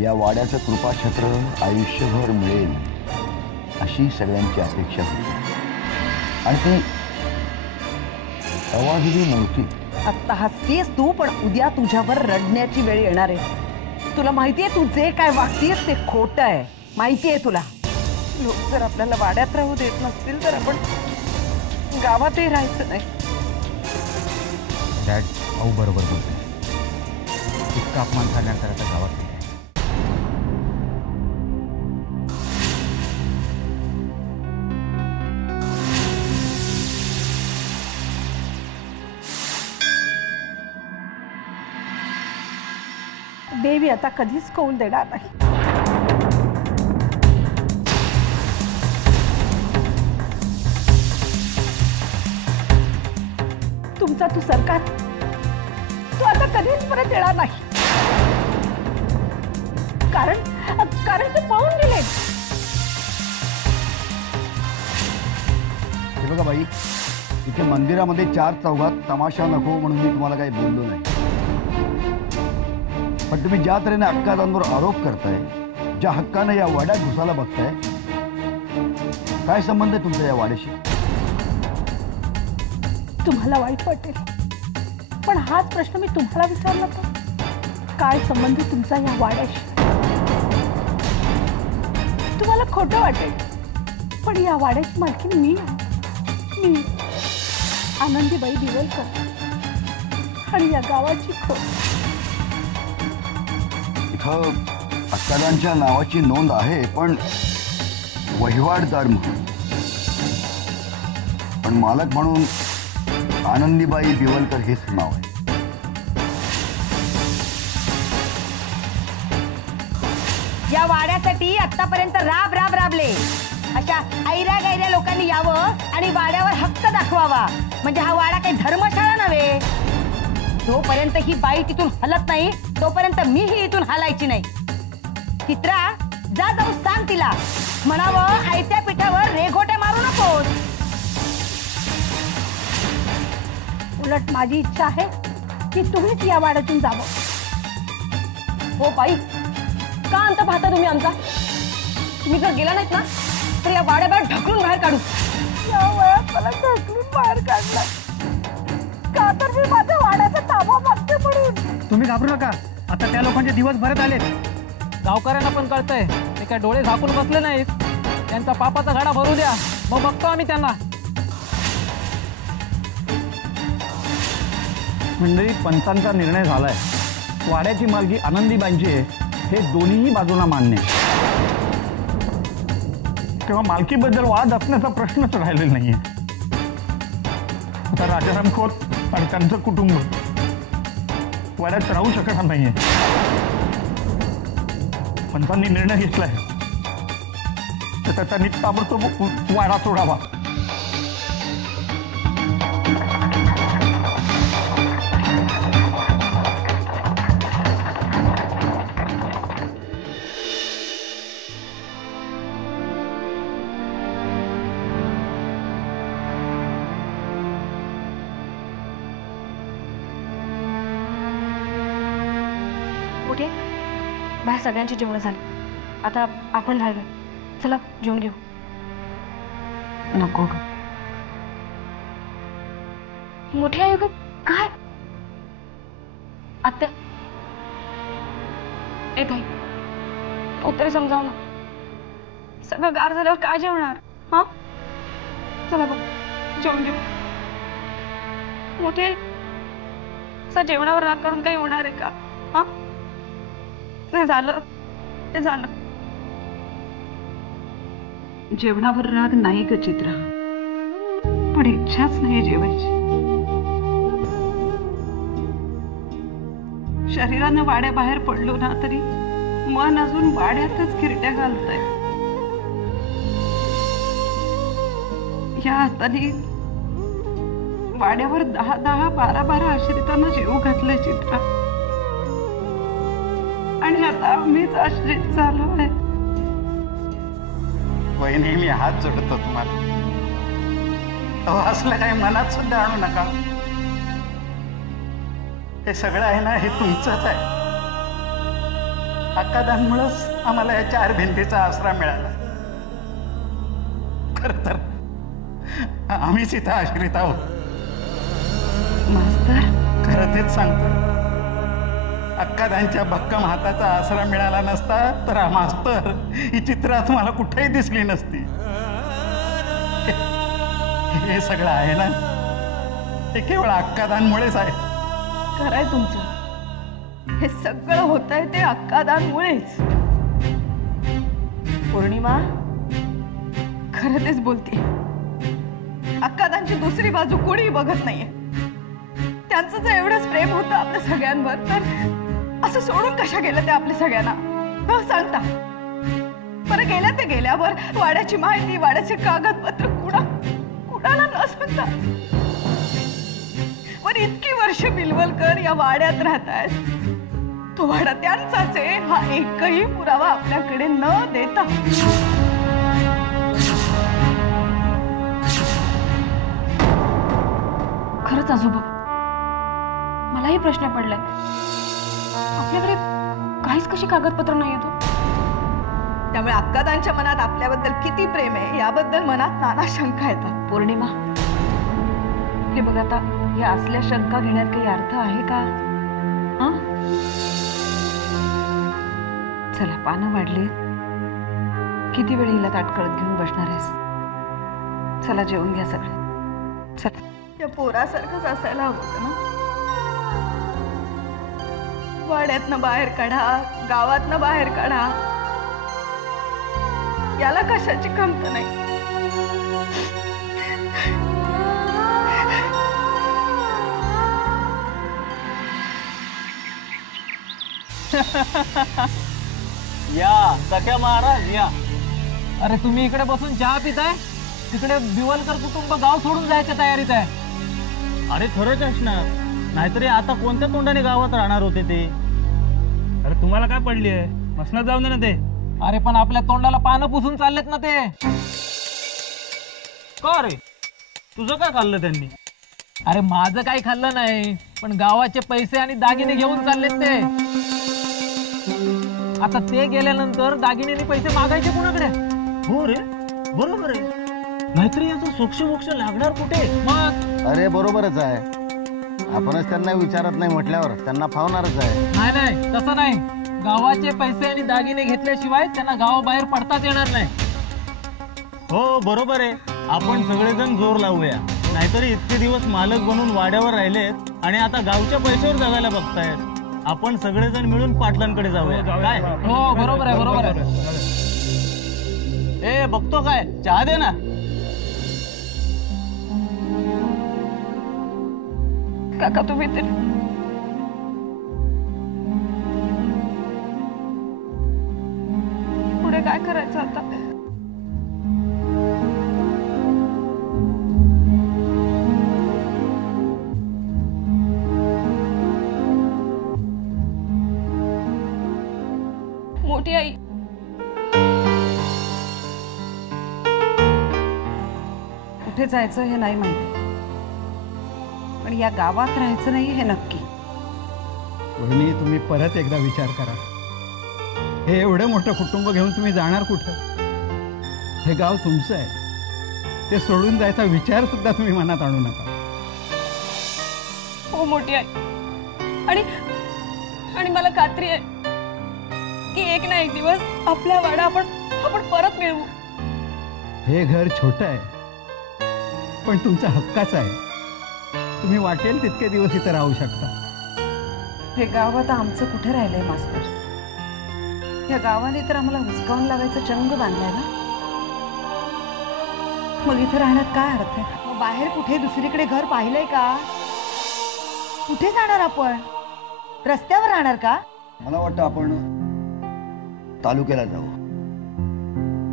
या वाड्याचं कृपाछत्र आयुष्यभर मिळेल अशी सगळ्यांची अपेक्षा होती आणि ती अवाजवी नव्हती. आता हसतीस तू, पण उद्या तुझ्यावर रडण्याची वेळ येणार आहे. तुला माहितीये तू जे काय वागतीयस ते खोटं आहे, माहितीये तुला. लोक जर आपल्याला वाड्यात राहू देत नसतील तर आपण गावातही राहायचं नाही. डॅड, भाऊ बरोबर बोलते. इतका अपमान झाल्यानंतर आता गावात नाही. देवी आता कधीच कौल देणार नाही. तुमचा तू सरकार तू आता कधीच परत येणार नाही. कारण ते पाहून गेले. हे बघा बाई, इथे मंदिरामध्ये चार चौघात तमाशा नको म्हणून मी तुम्हाला काही बोललो नाही. पण तुम्ही ज्या तऱ्हेने अक्कादांवर आरोप करताय, ज्या हक्काने या वाड्यात घुसायला बघताय, काय संबंध आहे तुमचा या वाड्याशी? तुम्हाला वाईट वाटेल, पण हाच प्रश्न मी तुम्हाला विचारला तर काय संबंध तुमचा या वाड्याशी? तुम्हाला खोटं वाटेल, पण या वाड्याची मालकी मी आनंदीबाई दिवलकर आणि या गावाची इथं अक्कादांच्या नावाची नोंद आहे, पण वहिवाटदार म्हणून. पण मालक म्हणून आनंदीबाई दिवलकर हेच नाव आहे. या वाड्यासाठी आतापर्यंत राबले. अशा ऐऱ्या गैऱ्या लोकांनी यावं आणि वाड्यावर हक्क दाखवावा. म्हणजे हा वाडा काही धर्मशाळा नव्हे. जोपर्यंत ही बाई तिथून हलत नाही तोपर्यंत मीही इथून हलायची नाही. चित्रा, जा जाऊ सांग तिला, म्हणावं आयत्या पिठावर रेघोटे मारू नकोस. उलट माझी इच्छा आहे की तुम्हीच या वाड्यातून जावं. हो बाई, का अंत पाहता तुम्ही आमचा? तुम्ही जर गेला नाहीत ना तर या वाड्याबाहेर ढकलून बाहेर काढू. या वयात मला ढकलून बाहेर काढला का तर मी माझ्या वाड्याचा ताबा मागते म्हणून. तुम्ही घाबरू नका, आता त्या लोकांचे दिवस भरत आलेत. गावकऱ्यांना पण कळतंय, ते काय डोळे झाकून बसले नाहीत. त्यांचा पापाचा गाडा भरू द्या, मग बघतो आम्ही त्यांना. मंडळी, पंचांचा निर्णय झालाय. वाड्याची मालकी आनंदीबाईंची आहे, हे दोन्हीही बाजूला मान्य आहे. तेव्हा मालकीबद्दल वाद असण्याचा प्रश्नच राहिलेला नाहीये. आता राजाराम खोत आणि त्यांचं कुटुंब वाड्यात राहू शकणार नाहीये. पंचांनी निर्णय घेतलाय तर त्यांनी ताबडतोब वाडा सोडावा. कुठे बाहेर सगळ्यांची जेवण झाली, आता आपण राहिलो. चला जेवण घेऊ. नको मोठे आयोग काय आत्या ए काही उत्तरे समजाव ना. सगळं गार झाल्यावर काय जेवणार? हा चला बघ जेवण घेऊ. मोठे असं जेवणावर राग करून काही होणार आहे का? हा नाही झालं ते झालं. जेवणावर राग नाही ग चित्रा, पण इच्छाच नाही जेवायची. शरीरानं वाड्याबाहेर पडलो ना तरी मन अजून वाड्यातच खिरट्या घालतंय. या हाताने वाड्यावर 10-10, 12-12 आश्रितांना जेवू घातलंय चित्रा, आणि आता आम्हीच आश्रित झालो आहे. वहिनी, मी हात जोडतो तुम्हाला. असलं काही मनात सुद्धा आणू नका. हे सगळं आहे ना, हे तुमचंच आहे. अक्कादांमुळंच आम्हाला या 4 भिंतीचा आसरा मिळाला. खरं तर आम्हीच इथं आश्रित आहोत. मास्तर खरं तेच सांगतो. अक्कादांच्या भक्कम हाताचा आसरा मिळाला नसता तर मास्तर ही चित्रात मला कुठेही दिसली नसती. हे सगळं आहे ना, हे केवळ अक्कादांमुळेच आहे. खरंय तुमचं. हे सगळं होत आहे ते अक्कादांमुळेच. पौर्णिमा खरं तेच बोलते. अक्कादांची दुसरी बाजू कोणी बघत नाहीये. त्यांचं जर एवढंच प्रेम होतं आपल्या सगळ्यांवर तर असं सोडून कशा गेलं ते आपल्या सगळ्यांना न सांगता. बरं गेल्या ते गेल्यावर वाड्याची माहिती, वाड्याचे कागदपत्र कुणाला न सांगता. पण इतकी वर्ष बिलवलकर या वाड्यात राहतायत. तो वाडा त्यांचाच आहे हा एकही पुरावा आपल्याकडे न देता. खरंच आजोबा, मलाही प्रश्न पडलाय. आपल्याकडे काहीच कशी कागदपत्र नाही येतो. त्यामुळे अक्कादांच्या मनात आपल्याबद्दल किती प्रेम आहे याबद्दल मनात नाना शंका येतात. पौर्णिमा, हे बघ आता या असल्या शंका घेण्यात काही अर्थ आहे का? हं? चला, पानं वाढली. किती वेळ हिला ताटकळत घेऊन बसणार आहेस? चला जेवून घ्या सगळे. चला. त्या पोरासारखंच असायला हवं होतं ना. वाड्यातनं बाहेर काढा, गावातनं बाहेर काढा, याला कशाची खंत नाही. या सख्या महाराज या. अरे तुम्ही इकडे बसून चहा पिताय, तिकडे बिवलकर कुटुंब गाव सोडून जायच्या तयारीत आहे. अरे खरंच असणार, नाहीतरी आता कोणत्या तोंडाने गावात राहणार होते ते? अरे तुम्हाला काय पडली आहे? मसनात जाऊन दे ना ते. अरे पण आपल्या तोंडाला पानं पुसून चाललेत ना ते. का रे, तुझं काय खाल्लं त्यांनी? अरे माझं काही खाल्लं नाही, पण गावाचे पैसे आणि दागिने घेऊन चाललेत ते. आता ते गेल्यानंतर दागिन्यांनी पैसे मागायचे कुणाकडे? हो रे, बरोबर आहे. नाहीतरी याचं सोक्ष मोक्ष लागणार कुठे? मग अरे बरोबरच आहे. आपणच त्यांना विचारत नाही म्हटल्यावर त्यांना फावणारच आहे. नाही तसं नाही. गावाचे पैसे आणि दागिने घेतल्याशिवाय त्यांना गावाबाहेर पडताच येणार नाही. हो बरोबर आहे. आपण सगळेजण जोर लावूया. नाहीतरी इतके दिवस मालक बनून वाड्यावर राहिलेत आणि आता गावच्या पैशावर जगायला बघतायत. आपण सगळेजण मिळून पाटलांकडे जाऊया. काय? हो बरोबर आहे, बरोबर आहे. ए बघतो काय, चहा दे ना. काका तुम्ही ते पुढे काय करायचं आता? मोठी आई, कुठे जायचं हे नाही माहिती, पण या गावात राहायचं नाही हे नक्की. वहिनी, तुम्ही परत एकदा विचार करा. हे एवढं मोठं कुटुंब घेऊन तुम्ही जाणार कुठं? हे गाव तुमचं आहे. ते सोडून जायचा विचार सुद्धा तुम्ही मनात आणू नका. हो मोठी आई, आणि मला खात्री आहे की एक ना एक दिवस आपला वाडा आपण परत मिळवू. हे घर छोटं आहे, पण तुमचा हक्काचं आहे. तुम्ही वाटेल तितके दिवस इथं राहू शकता. हे गाव आता आमचं कुठे राहिलंय मास्तर? या गावाने तर आम्हाला हुसकावून लागायचं चंग बांधलाय ना. मग इथं राहण्यात काय अर्थ आहे? मग बाहेर कुठे दुसरीकडे घर पाहिलंय का? कुठे जाणार आपण? रस्त्यावर राहणार का? मला वाटतं आपण तालुक्याला जाऊ.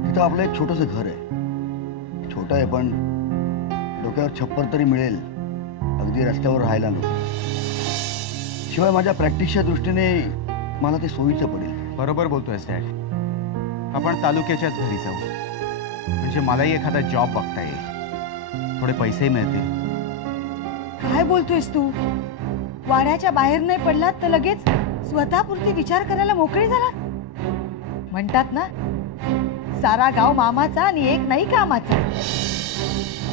तिथं आपलं एक छोटंसं घर आहे. छोटं आहे पण डोक्यावर छप्पर तरी मिळेल. अगदी रस्त्यावर राहायला नको. शिवाय माझ्या प्रॅक्टिसच्या दृष्टीने मला ते सोयीचं पडेल. बरोबर बोलतोय डॅड. आपण तालुक्याच्याच घरी जाऊ, म्हणजे मलाही एखादा जॉब बघता येईल, थोडे पैसेही मिळतील. काय बोलतोयस तू? वाड्याच्या बाहेर नाही पडलात तर लगेच स्वतःपुरती विचार करायला मोकळे झाला? म्हणतात ना, सारा गाव मामाचा आणि एक नाही कामाचा.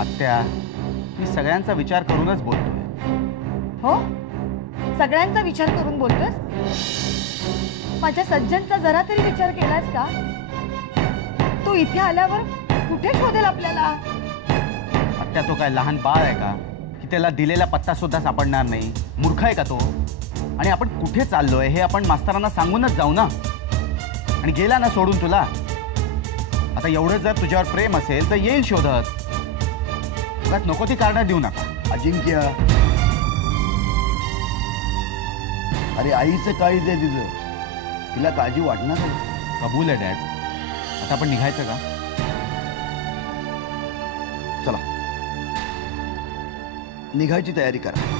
आत्या, मी सगळ्यांचा विचार करूनच बोलतोय. हो, सगळ्यांचा विचार करून बोलतोस. माझ्या सज्जनचा जरा तरी विचार केलास का? तो इथे आल्यावर कुठे शोधेल आपल्याला? आत्या, तो काय लहान बाळ आहे का की त्याला दिलेला पत्ता सुद्धा सापडणार नाही? मूर्ख आहे का तो? आणि आपण कुठे चाललोय हे आपण मास्तरांना सांगूनच जाऊ ना. आणि गेला ना सोडून तुला. आता एवढं जर तुझ्यावर प्रेम असेल तर येईल शोधत. उगाच नको ती कारणं देऊ नका. अजिंक्य, अरे आईचं काळीज आहे तिचं, तिला काळजी वाटणार नाही. कबूल आहे डॅड. आता आपण निघायचं का? चला, निघायची तयारी करा.